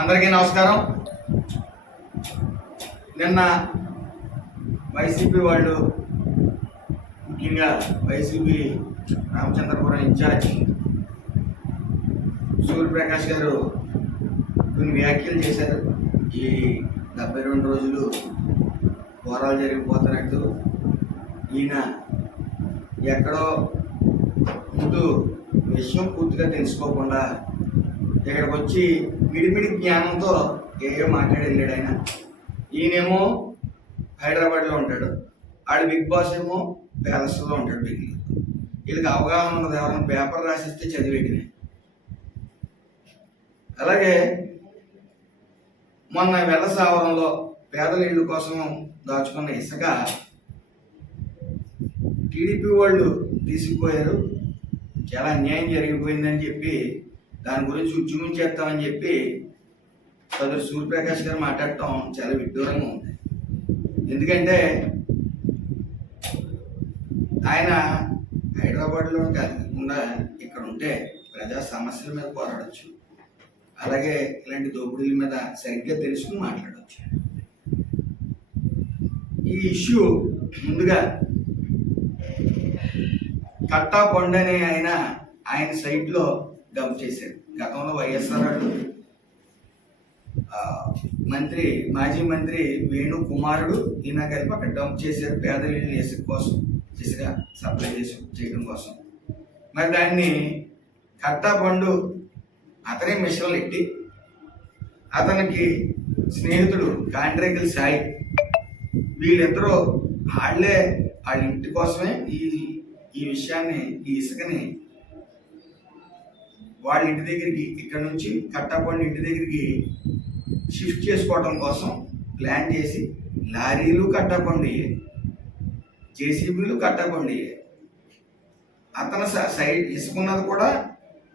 అందరికీ నమస్కారం. నిన్న వైసీపీ వాళ్ళు, ముఖ్యంగా వైసీపీ రామచంద్రపురం ఇన్ఛార్జ్ సూర్యప్రకాష్ గారు కొన్ని వ్యాఖ్యలు చేశారు. ఈ 72 రోజులు పోరాలు జరిగిపోతున్నట్టు, ఈయన ఎక్కడో ముందు విషయం పూర్తిగా తెలుసుకోకుండా ఇక్కడికి వచ్చి మిడిమిడి జ్ఞానంతో ఏదో మాట్లాడి వెళ్ళాడు ఆయన. ఈయనేమో హైదరాబాద్లో ఉంటాడు, ఆడు బిగ్ బాస్ ఏమో ప్యాలెస్లో ఉంటాడు. వీళ్ళకి అవగాహన ఉన్నది ఎవరైనా పేపర్ రాసిస్తే చదివేటినే. అలాగే మొన్న వెల్లసావరంలో పేదల ఇళ్ళు కోసం దాచుకున్న ఇసుక టీడీపీ వాళ్ళు తీసుకుపోయారు, చాలా అన్యాయం జరిగిపోయిందని చెప్పి దాని గురించి ఉద్యమం చేస్తామని చెప్పి సదరు సూర్యప్రకాష్ గారు మాట్లాడటం చాలా విడ్డూరంగా ఉంది. ఎందుకంటే ఆయన హైదరాబాద్లో కాకుండా ఇక్కడ ఉంటే ప్రజా సమస్యల మీద పోరాడచ్చు, అలాగే ఇలాంటి దోపిడీల మీద సరిగ్గా తెలుసుకుని మాట్లాడవచ్చు. ఈ ఇష్యూ ముందుగా కట్టా కొండని ఆయన సైట్లో డంప్ చేశారు. గతంలో వైఎస్ఆర్ వాళ్ళు మాజీ మంత్రి వేణు కుమారుడు ఈయన కలిపి అక్కడ డంప్ చేశారు, పేదల ఇసుక కోసం, ఇసుక సప్లై చేయడం కోసం. మరి దాన్ని కట్టా పండు అతనే మిషన్లు ఎట్టి, అతనికి స్నేహితుడు కాండ్రేకల్ సాయి, వీళ్ళిద్దరూ వాళ్ళ ఇంటి కోసమే ఈ విషయాన్ని, ఈ ఇసుకని వాళ్ళ ఇంటి దగ్గరికి, ఇక్కడ నుంచి కట్టపండి ఇంటి దగ్గరికి షిఫ్ట్ చేసుకోవడం కోసం ప్లాన్ చేసి లారీలు కట్టపండి, జేసీబీలు కట్టపండి, అతను సైడ్ ఇసుకున్నది కూడా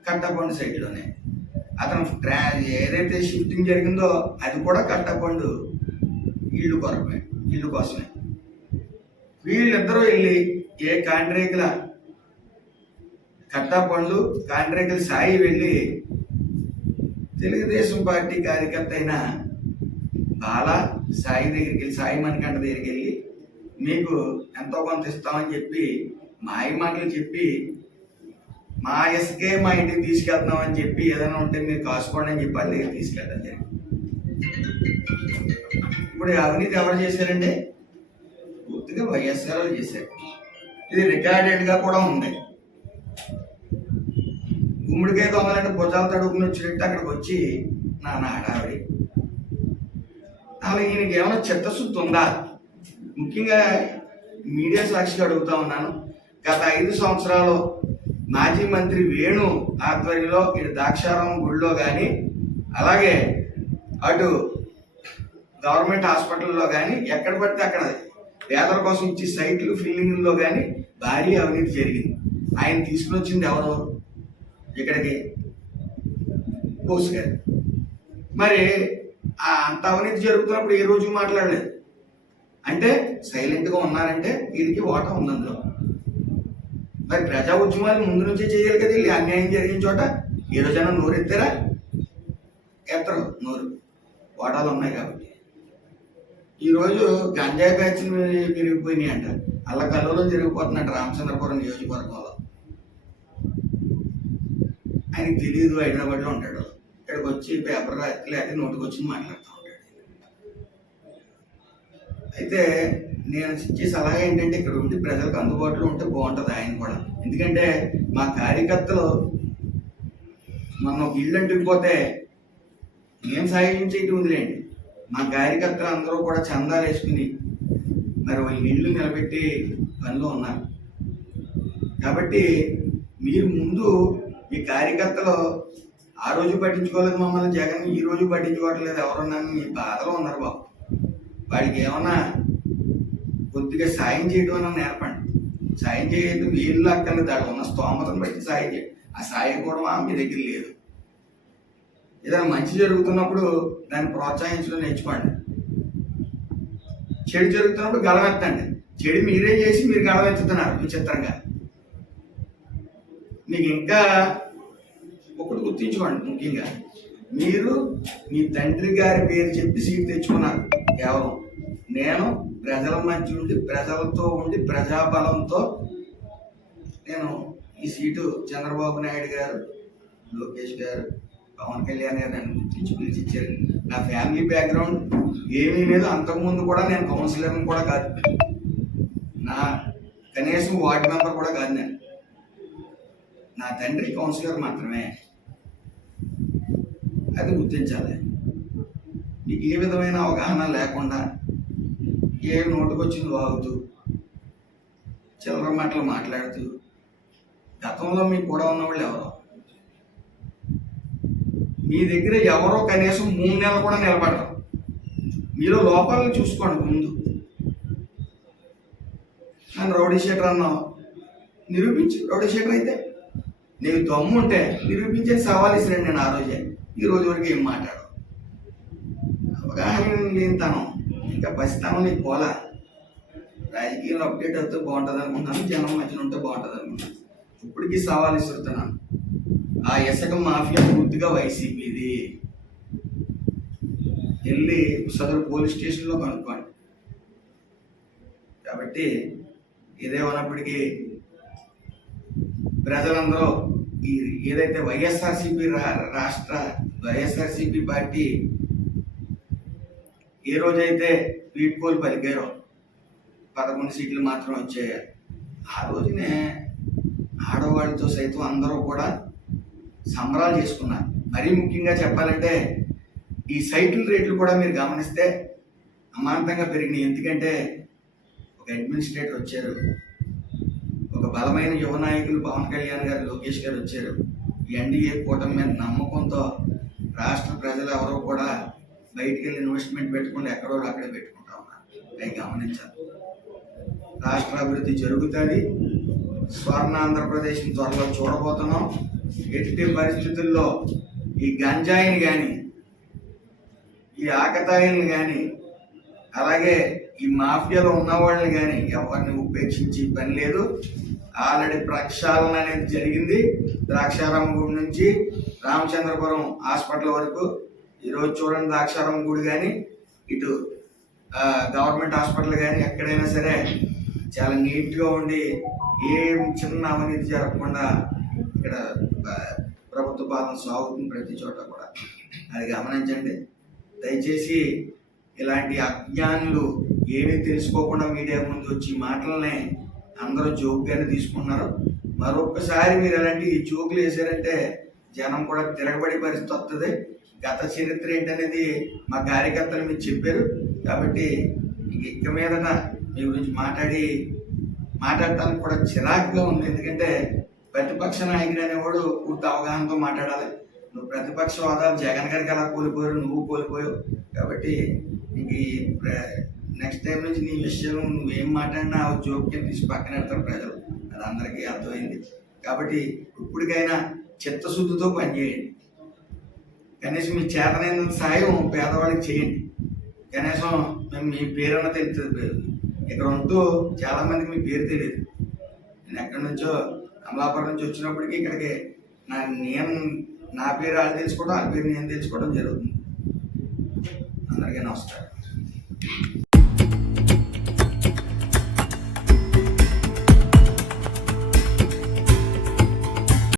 కట్టపండు సైడ్లోనే, అతను ఏదైతే షిఫ్టింగ్ జరిగిందో అది కూడా కట్టపండు ఇల్లు కోసమే. వీళ్ళిద్దరూ వెళ్ళి ఏ కాండ్రేకుల కట్టాపండ్లు కాండ్రేకల్ సాయి వెళ్ళి తెలుగుదేశం పార్టీ కార్యకర్త అయిన బాలా సాయి దగ్గరికి వెళ్ళి, సాయి మణికంఠ దగ్గరికి వెళ్ళి మీకు ఎంతో కొంత ఇస్తామని చెప్పి మాయ మాటలు చెప్పి, మా ఇసుకే మా ఇంటికి తీసుకెళ్తామని చెప్పి, ఏదైనా ఉంటే మీరు కాసుకోండి అని చెప్పి వాళ్ళ దగ్గర తీసుకెళ్ళడం జరిగింది. ఇప్పుడు అవినీతి ఎవరు చేశారంటే పూర్తిగా వైఎస్ఆర్ చేశారు. ఇది రికార్డెడ్గా కూడా ఉంది. గుమ్మడికాయ దొంగలంటే భుజాలు తడుకుని వచ్చినట్టు అక్కడికి వచ్చి నాన్న హడావిడి. అలా ఈయనకి ఏమైనా చిత్తశుద్ధి ఉందా? ముఖ్యంగా మీడియా సాక్షిగా అడుగుతా ఉన్నాను. గత 5 సంవత్సరాలు మాజీ మంత్రి వేణు ఆధ్వర్యంలో ఇటు ద్రాక్షారామం గుడిలో కానీ, అలాగే అటు గవర్నమెంట్ హాస్పిటల్లో కానీ, ఎక్కడ పడితే అక్కడ పేదల కోసం ఇచ్చి సైట్లు ఫిల్లింగ్లో కానీ భారీ అవినీతి జరిగింది. ఆయన తీసుకుని వచ్చింది ఎవరు ఇక్కడికి? బోస్ గారు. మరి అంత అవినీతి జరుగుతున్నప్పుడు ఏ రోజు మాట్లాడలేదు. అంటే సైలెంట్గా ఉన్నారంటే వీరికి ఓటం ఉంది అందులో. మరి ప్రజా ఉద్యమాలు ముందు నుంచే చేయాలి కదా. వీళ్ళు అన్యాయం జరిగిన చోట ఏ రోజైనా నోరు ఎత్తారా? ఎత్తరు నోరు, ఓటాలు ఉన్నాయి కాబట్టి. ఈరోజు గంజాయి బ్యాచ్లు పెరిగిపోయినాయి అంట, అల్లకల్లోలో జరిగిపోతుందంట రామచంద్రపురం నియోజకవర్గంలో. ఆయనకి తెలియదు, హైదరాబాద్లో ఉంటాడు, ఇక్కడికి వచ్చి పేపర్ లేకపోతే నోటికి వచ్చి మాట్లాడుతూ ఉంటాడు. అయితే నేను ఇచ్చే సలహా ఏంటంటే ఇక్కడ ఉండి ప్రజలకు అందుబాటులో ఉంటే బాగుంటుంది ఆయన కూడా. ఎందుకంటే మా కార్యకర్తలు మనం ఒక ఇల్లు అంటుకుపోతే ఏం సాయం చేయటం ఉందిలేండి, మా కార్యకర్తలు అందరూ కూడా చందాలు వేసుకుని మరి వాళ్ళ ఇల్లు నిలబెట్టి పనిలో ఉన్నారు. కాబట్టి మీరు ముందు మీ కార్యకర్తలు ఆ రోజు పట్టించుకోలేదు మమ్మల్ని జగన్, ఈ రోజు పట్టించుకోవట్లేదు ఎవరన్నా, మీ బాధలో ఉన్నారు బాబు. వాడికి ఏమన్నా కొద్దిగా సాయం చేయడం అన్న నేర్పండి. సాయం చేయదు వీళ్ళు అక్కర్లేదు, దాడు ఉన్న స్తోమతను బట్టి సాయం చేయండి. ఆ సాయం కూడా మీ దగ్గర లేదు. ఏదైనా మంచి జరుగుతున్నప్పుడు దాన్ని ప్రోత్సహించడం నేర్చుకోండి. చెడు జరుగుతున్నప్పుడు గలవెత్తండి. చెడు మీరే చేసి మీరు గలవెత్తుతున్నారు విచిత్రంగా. మీకు ఇంకా ఒకటి గుర్తించుకోండి, ముఖ్యంగా మీరు మీ తండ్రి గారి పేరు చెప్పి సీట్ తెచ్చుకున్నారు. కేవలం నేను ప్రజల మధ్య ఉండి, ప్రజలతో ఉండి, ప్రజాబలంతో నేను ఈ సీటు చంద్రబాబు నాయుడు గారు, లోకేష్ గారు, పవన్ కళ్యాణ్ గారు నన్ను గుర్తించి పిలిచిచ్చారు. నా ఫ్యామిలీ బ్యాక్గ్రౌండ్ ఏమీ లేదు. అంతకుముందు కూడా నేను కౌన్సిలర్ని కూడా కాదు, నా కనీసం వార్డు మెంబర్ కూడా కాదు. నేను నా తండ్రి కౌన్సిలర్ మాత్రమే. అది గుర్తించాలి. మీకు ఏ విధమైన అవగాహన లేకుండా ఏ నోటుకొచ్చింది వాగుతూ చిల్లర మాటలు మాట్లాడుతూ గతంలో మీకు కూడా ఉన్నవాళ్ళు ఎవరో మీ దగ్గర ఎవరో కనీసం 3 నెలలు కూడా నిలబడరు. మీలో లోపాలను చూసుకోండి. ముందు నన్ను రౌడీ షీటర్ అన్నావు, నిరూపించి. రౌడీ షీటర్ అయితే నీకు దమ్ము ఉంటే నిరూపించే సవాల్ ఇస్తున్నాను. నేను ఆ రోజే ఈ రోజు వరకు ఏం మాట్లాడు. అవగాహన లేనితనం, ఇంకా పసితనం నీకు పోలా. రాజకీయంలో అప్డేట్ అవుతే బాగుంటుంది అనుకుంటున్నాను, జనం మధ్యన ఉంటే బాగుంటుంది అనుకుంటున్నాను. ఇప్పటికీ సవాల్ ఇస్తున్నాను. ఆ ఇసుక మాఫియా పూర్తిగా వైసీపీది. వెళ్ళి సదరు పోలీస్ స్టేషన్లో కనుక్కోండి. కాబట్టి ఇదేమన్నప్పటికీ ప్రజలందరూ ఈ ఏదైతే వైఎస్ఆర్సీపీ పార్టీ ఏ రోజైతే వీడ్కోలు పలికారో 11 సీట్లు మాత్రం వచ్చాయి. ఆ రోజునే ఆడవాళ్ళతో సైతం అందరూ కూడా సంబరాలు చేసుకున్నారు. మరీ ముఖ్యంగా చెప్పాలంటే ఈ సైకిల్ రేట్లు కూడా మీరు గమనిస్తే అమాంతంగా పెరిగినాయి. ఎందుకంటే ఒక అడ్మినిస్ట్రేటర్ వచ్చారు, ఒక బలమైన యువ నాయకులు పవన్ కళ్యాణ్ గారు, లోకేష్ గారు వచ్చారు. ఎన్డీఏ కూటమి మీద నమ్మకంతో రాష్ట్ర ప్రజలు ఎవరో కూడా బయటికి వెళ్ళి ఇన్వెస్ట్మెంట్ పెట్టుకుంటే ఎక్కడో అక్కడే పెట్టుకుంటా ఉన్నారు. అవి గమనించాలి. రాష్ట్ర అభివృద్ధి జరుగుతుంది. స్వర్ణ ఆంధ్రప్రదేశ్ని త్వరలో చూడబోతున్నాం. ఎట్టి పరిస్థితుల్లో ఈ గంజాయిని కానీ, ఈ ఆకతాయిని కానీ, అలాగే ఈ మాఫియాలో ఉన్న వాళ్ళని కానీ ఎవరిని ఉపేక్షించి పని లేదు. ఆల్రెడీ ప్రక్షాళన అనేది జరిగింది. ద్రాక్షారామ గుడి నుంచి రామచంద్రపురం హాస్పిటల్ వరకు. ఈరోజు చూడండి, ద్రాక్షారామ గుడి కానీ, ఇటు గవర్నమెంట్ హాస్పిటల్ కానీ ఎక్కడైనా సరే చాలా నీట్గా ఉండి ఏం చిన్న అవినీతి జరగకుండా ఇక్కడ ప్రభుత్వ పాలన సాగుతుంది ప్రతి చోట కూడా. అది గమనించండి. దయచేసి ఇలాంటి అజ్ఞానులు ఏమీ తెలుసుకోకుండా మీడియా ముందు వచ్చి మాటలనే అందరూ జోక్గానే తీసుకున్నారు. మరొకసారి మీరు అలాంటి జోకులు వేసారంటే జనం కూడా తిరగబడి పరిస్థితి వస్తుంది. గత చరిత్ర ఏంటనేది మా కార్యకర్తలు మీకు చెప్పారు. కాబట్టి ఇక మీదట మీ గురించి మాట్లాడటానికి కూడా చిరాకుగా ఉంది. ఎందుకంటే ప్రతిపక్ష నాయకుడు అనేవాడు పూర్తి అవగాహనతో మాట్లాడాలి. నువ్వు ప్రతిపక్ష హోదాలు జగన్ గారికి అలా కోల్పోయావు, నువ్వు కోల్పోయావు. కాబట్టి ఇంక నెక్స్ట్ టైం నుంచి నీ విషయం నువ్వేం మాట్లాడినా జోక్యం తీసి పక్కన పెడతారు ప్రజలు. అది అందరికీ అర్థమైంది. కాబట్టి ఇప్పటికైనా చిత్తశుద్ధితో పనిచేయండి. కనీసం మీ చేతనైనంత సాయం పేదవాళ్ళకి చేయండి. కనీసం మేము మీ పేరన్నా తెలుస్తుంది. ఇక్కడ ఉంటూ చాలామందికి మీ పేరు తెలియదు. నేను ఎక్కడి నుంచో అమలాపురం నుంచి వచ్చినప్పటికీ ఇక్కడికి నా పేరు వాళ్ళు తెలుసుకోవడం, వాళ్ళ పేరు నేను తెలుసుకోవడం జరుగుతుంది. అందరికీ నమస్కారం.